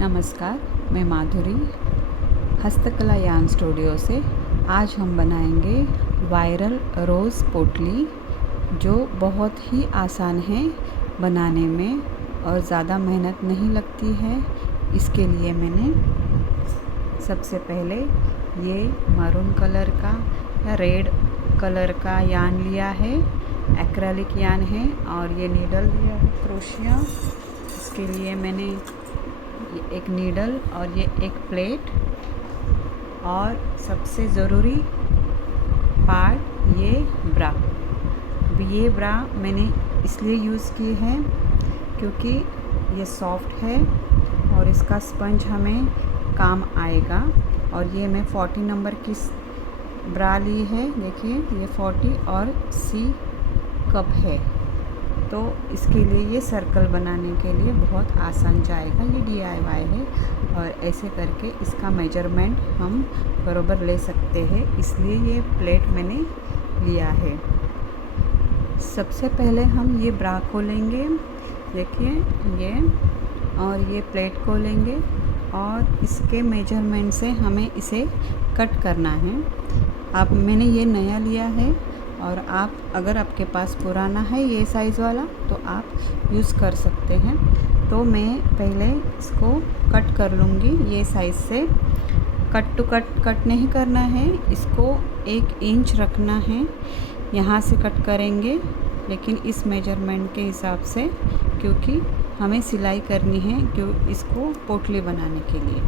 नमस्कार, मैं माधुरी हस्तकला यान स्टूडियो से। आज हम बनाएंगे वायरल रोज़ पोटली, जो बहुत ही आसान है बनाने में और ज़्यादा मेहनत नहीं लगती है। इसके लिए मैंने सबसे पहले ये मैरून कलर का या रेड कलर का यान लिया है, एक्रेलिक यान है, और ये नीडल लिया है क्रोशिया। इसके लिए मैंने एक नीडल और ये एक प्लेट, और सबसे ज़रूरी पार्ट ये ब्रा। ये ब्रा मैंने इसलिए यूज़ की है क्योंकि ये सॉफ्ट है और इसका स्पंज हमें काम आएगा। और ये मैं 40 नंबर की ब्रा ली है। देखिए ये 40 और सी कप है, तो इसके लिए ये सर्कल बनाने के लिए बहुत आसान जाएगा। ये DIY है और ऐसे करके इसका मेजरमेंट हम बराबर ले सकते हैं, इसलिए ये प्लेट मैंने लिया है। सबसे पहले हम ये ब्रा को लेंगे, देखिए ये, और ये प्लेट को लेंगे और इसके मेजरमेंट से हमें इसे कट करना है। अब मैंने ये नया लिया है और आप अगर आपके पास पुराना है ये साइज़ वाला तो आप यूज़ कर सकते हैं। तो मैं पहले इसको कट कर लूँगी ये साइज़ से। कट टू कट नहीं करना है, इसको 1 इंच रखना है। यहाँ से कट करेंगे लेकिन इस मेजरमेंट के हिसाब से, क्योंकि हमें सिलाई करनी है क्यों इसको पोटली बनाने के लिए।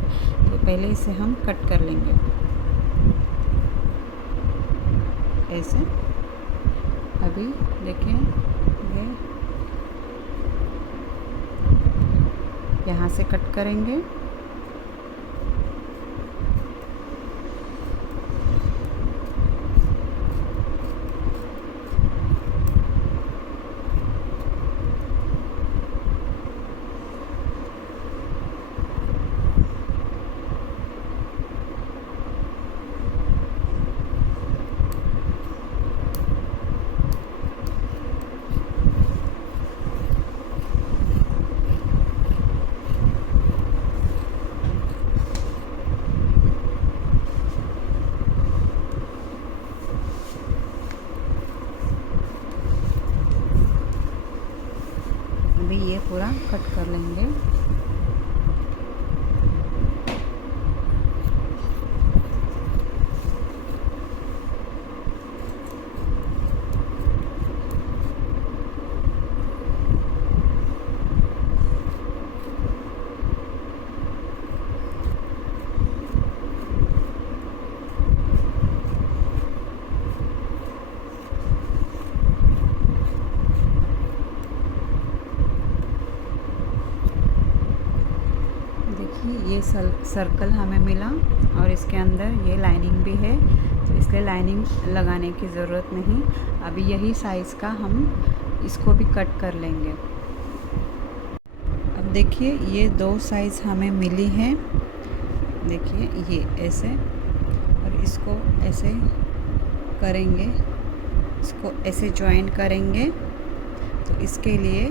तो पहले इसे हम कट कर लेंगे ऐसे। अभी देखिए ये यहाँ से कट करेंगे। अभी ये पूरा कट कर लेंगे। ये सर्कल हमें मिला और इसके अंदर ये लाइनिंग भी है, तो इसलिए लाइनिंग लगाने की ज़रूरत नहीं। अभी यही साइज़ का हम इसको भी कट कर लेंगे। अब देखिए ये 2 साइज़ हमें मिली है, देखिए ये ऐसे, और इसको ऐसे करेंगे, इसको ऐसे जॉइन करेंगे। तो इसके लिए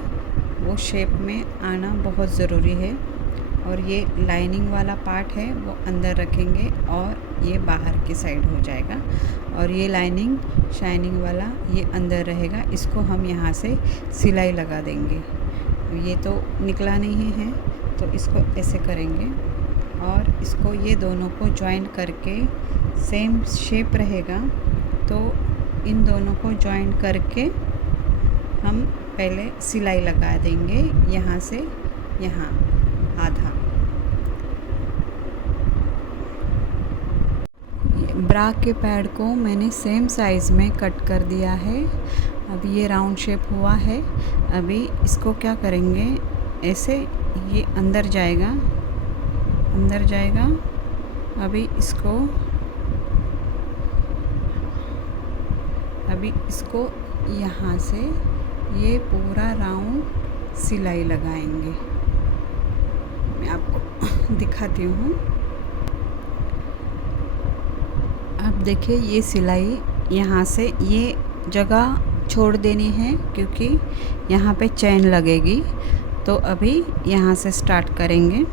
वो शेप में आना बहुत ज़रूरी है। और ये लाइनिंग वाला पार्ट है वो अंदर रखेंगे और ये बाहर की साइड हो जाएगा, और ये लाइनिंग शाइनिंग वाला ये अंदर रहेगा। इसको हम यहाँ से सिलाई लगा देंगे। ये तो निकला नहीं है तो इसको ऐसे करेंगे और इसको ये दोनों को जॉइन करके सेम शेप रहेगा। तो इन दोनों को जॉइन करके हम पहले सिलाई लगा देंगे, यहाँ से यहाँ आधा। ब्रा के पैड को मैंने सेम साइज़ में कट कर दिया है। अभी ये राउंड शेप हुआ है। अभी इसको क्या करेंगे, ऐसे ये अंदर जाएगा, अंदर जाएगा। अभी इसको यहाँ से ये पूरा राउंड सिलाई लगाएंगे। मैं आपको दिखाती हूँ। अब देखिए ये सिलाई यहाँ से ये जगह छोड़ देनी है क्योंकि यहाँ पे चैन लगेगी। तो अभी यहाँ से स्टार्ट करेंगे।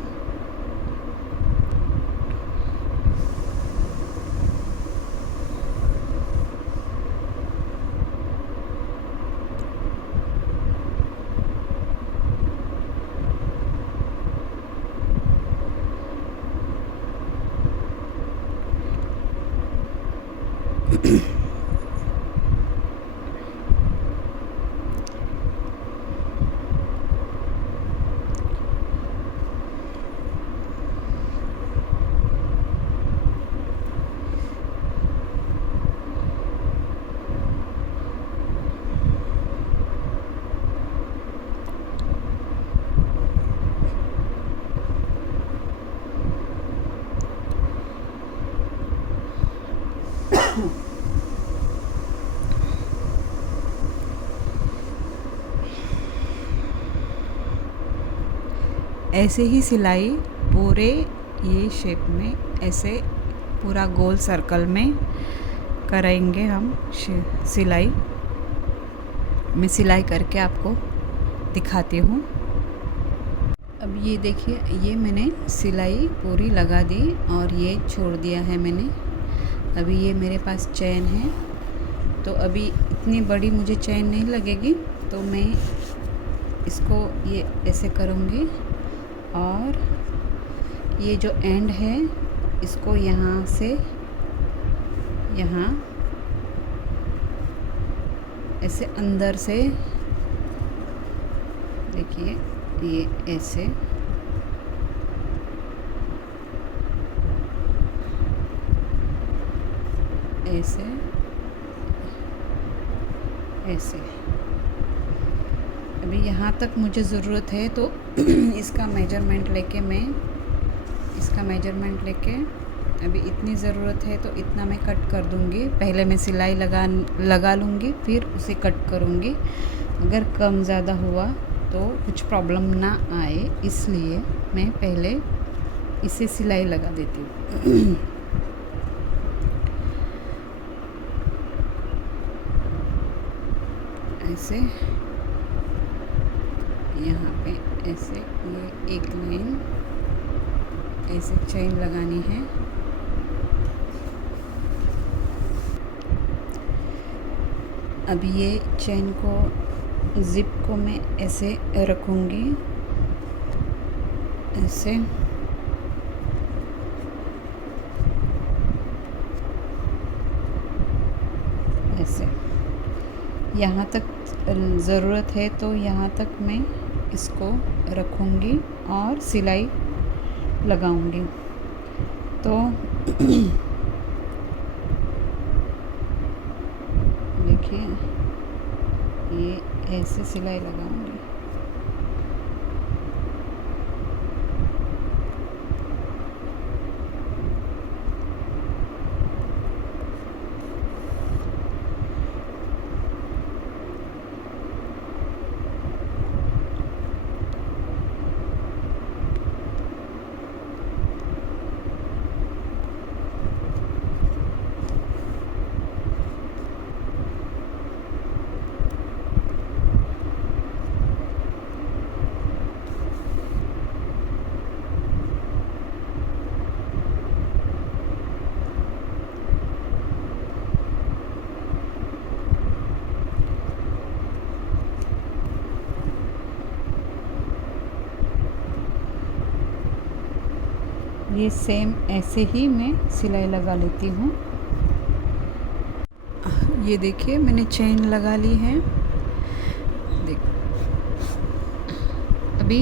ऐसे ही सिलाई पूरे ये शेप में ऐसे पूरा गोल सर्कल में करेंगे हम सिलाई। मैं सिलाई करके आपको दिखाती हूँ। अब ये देखिए, ये मैंने सिलाई पूरी लगा दी और ये छोड़ दिया है मैंने। अभी ये मेरे पास चैन है, तो अभी इतनी बड़ी मुझे चैन नहीं लगेगी, तो मैं इसको ये ऐसे करूँगी और ये जो एंड है इसको यहाँ से यहाँ ऐसे अंदर से, देखिए ये ऐसे ऐसे ऐसे। अभी यहाँ तक मुझे ज़रूरत है, तो इसका मेजरमेंट लेके अभी इतनी ज़रूरत है तो इतना मैं कट कर दूँगी। पहले मैं सिलाई लगा लूँगी, फिर उसे कट करूँगी। अगर कम ज़्यादा हुआ तो कुछ प्रॉब्लम ना आए, इसलिए मैं पहले इसे सिलाई लगा देती हूँ। ऐसे यहाँ पे ऐसे ये एक लाइन ऐसे चेन लगानी है। अब ये चेन को, जिप को मैं ऐसे रखूँगी, ऐसे ऐसे। यहाँ तक ज़रूरत है तो यहाँ तक मैं इसको रखूँगी और सिलाई लगाऊँगी। तो देखिए ये ऐसे सिलाई लगाऊँगी। ये सेम ऐसे ही मैं सिलाई लगा लेती हूँ। ये देखिए मैंने चेन लगा ली है। देख, अभी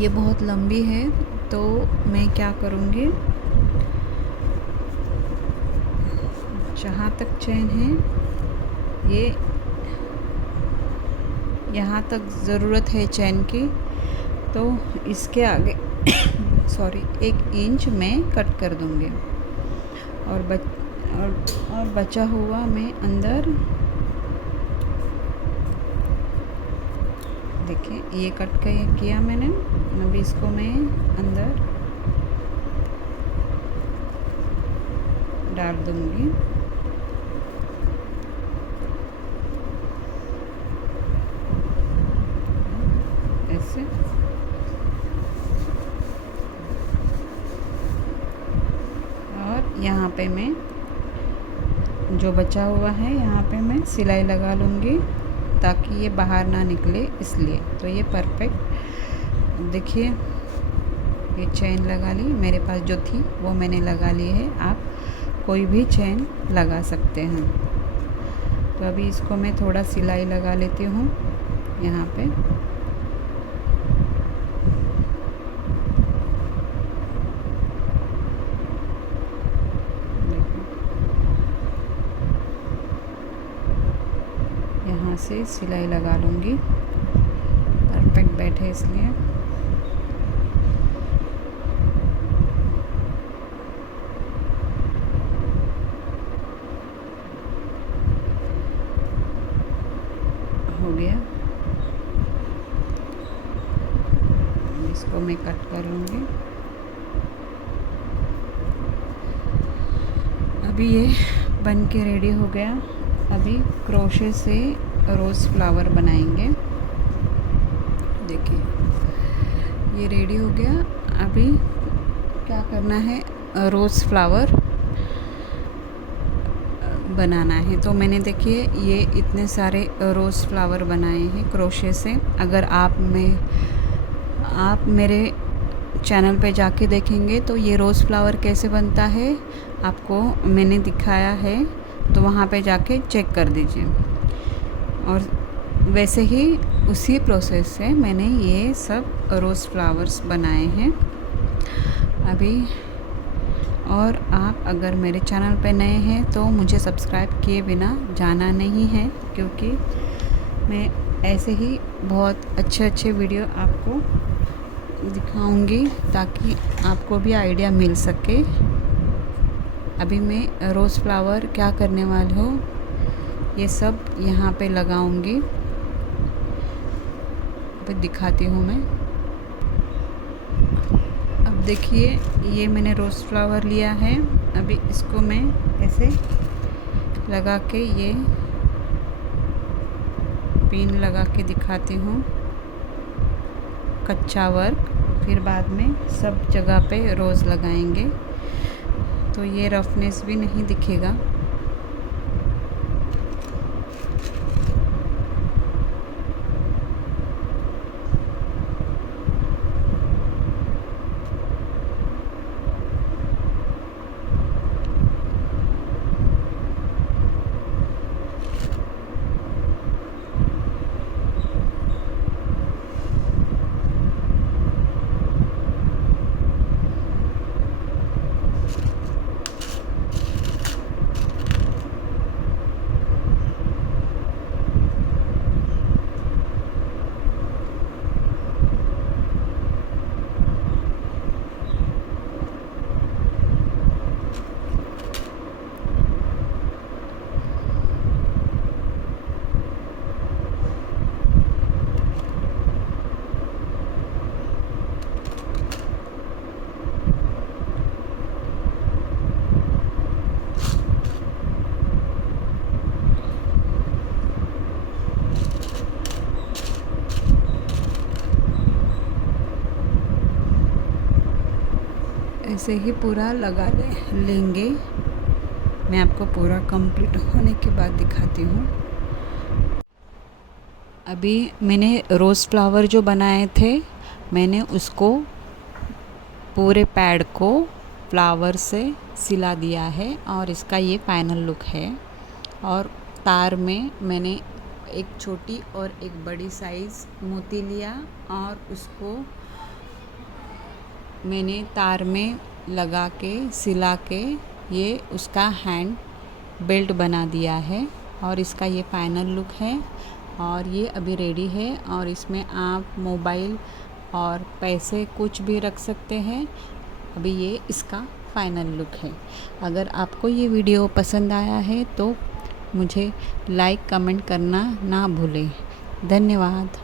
ये बहुत लंबी है, तो मैं क्या करूँगी, जहाँ तक चेन है ये यहाँ तक ज़रूरत है चैन की, तो इसके आगे सॉरी 1 इंच मैं कट कर दूँगी और बचा हुआ मैं अंदर, देखिए ये कट किया मैंने। अभी इसको मैं अंदर डाल दूँगी। ऐसे और यहाँ पे मैं जो बचा हुआ है यहाँ पे मैं सिलाई लगा लूँगी ताकि ये बाहर ना निकले, इसलिए। तो ये परफेक्ट, देखिए ये चेन लगा ली, मेरे पास जो थी वो मैंने लगा ली है। आप कोई भी चेन लगा सकते हैं। तो अभी इसको मैं थोड़ा सिलाई लगा लेती हूँ यहाँ पे। यहाँ से सिलाई लगा लूँगी, परफेक्ट बैठे इसलिए। हो गया, इसको मैं कट कर लूँगी। अभी ये बन के रेडी हो गया। अभी क्रोशे से रोज़ फ्लावर बनाएंगे। देखिए ये रेडी हो गया। अभी क्या करना है, रोज़ फ्लावर बनाना है। तो मैंने देखिए ये इतने सारे रोज़ फ्लावर बनाए हैं क्रोशे से। अगर आप मेरे चैनल पे जाके देखेंगे तो ये रोज़ फ्लावर कैसे बनता है आपको मैंने दिखाया है, तो वहाँ पे जाके चेक कर दीजिए। और वैसे ही उसी प्रोसेस से मैंने ये सब रोज़ फ्लावर्स बनाए हैं अभी। और आप अगर मेरे चैनल पे नए हैं तो मुझे सब्सक्राइब किए बिना जाना नहीं है, क्योंकि मैं ऐसे ही बहुत अच्छे वीडियो आपको दिखाऊंगी ताकि आपको भी आइडिया मिल सके। अभी मैं रोज़ फ्लावर क्या करने वाली हूँ, ये सब यहाँ पे लगाऊंगी। अभी दिखाती हूँ मैं। अब देखिए ये मैंने रोज़ फ्लावर लिया है। अभी इसको मैं ऐसे लगा के ये पिन लगा के दिखाती हूँ, कच्चा वर्क। फिर बाद में सब जगह पे रोज़ लगाएंगे तो ये रफनेस भी नहीं दिखेगा। ऐसे ही पूरा लगा लेंगे। मैं आपको पूरा कंप्लीट होने के बाद दिखाती हूँ। अभी मैंने रोज़ फ्लावर जो बनाए थे, मैंने उसको पूरे पैड को फ्लावर से सिला दिया है और इसका ये फाइनल लुक है। और तार में मैंने एक छोटी और एक बड़ी साइज़ मोती लिया और उसको मैंने तार में लगा के सिला के ये उसका हैंड बेल्ट बना दिया है। और इसका ये फाइनल लुक है और ये अभी रेडी है। और इसमें आप मोबाइल और पैसे कुछ भी रख सकते हैं। अभी ये इसका फाइनल लुक है। अगर आपको ये वीडियो पसंद आया है तो मुझे लाइक कमेंट करना ना भूलें। धन्यवाद।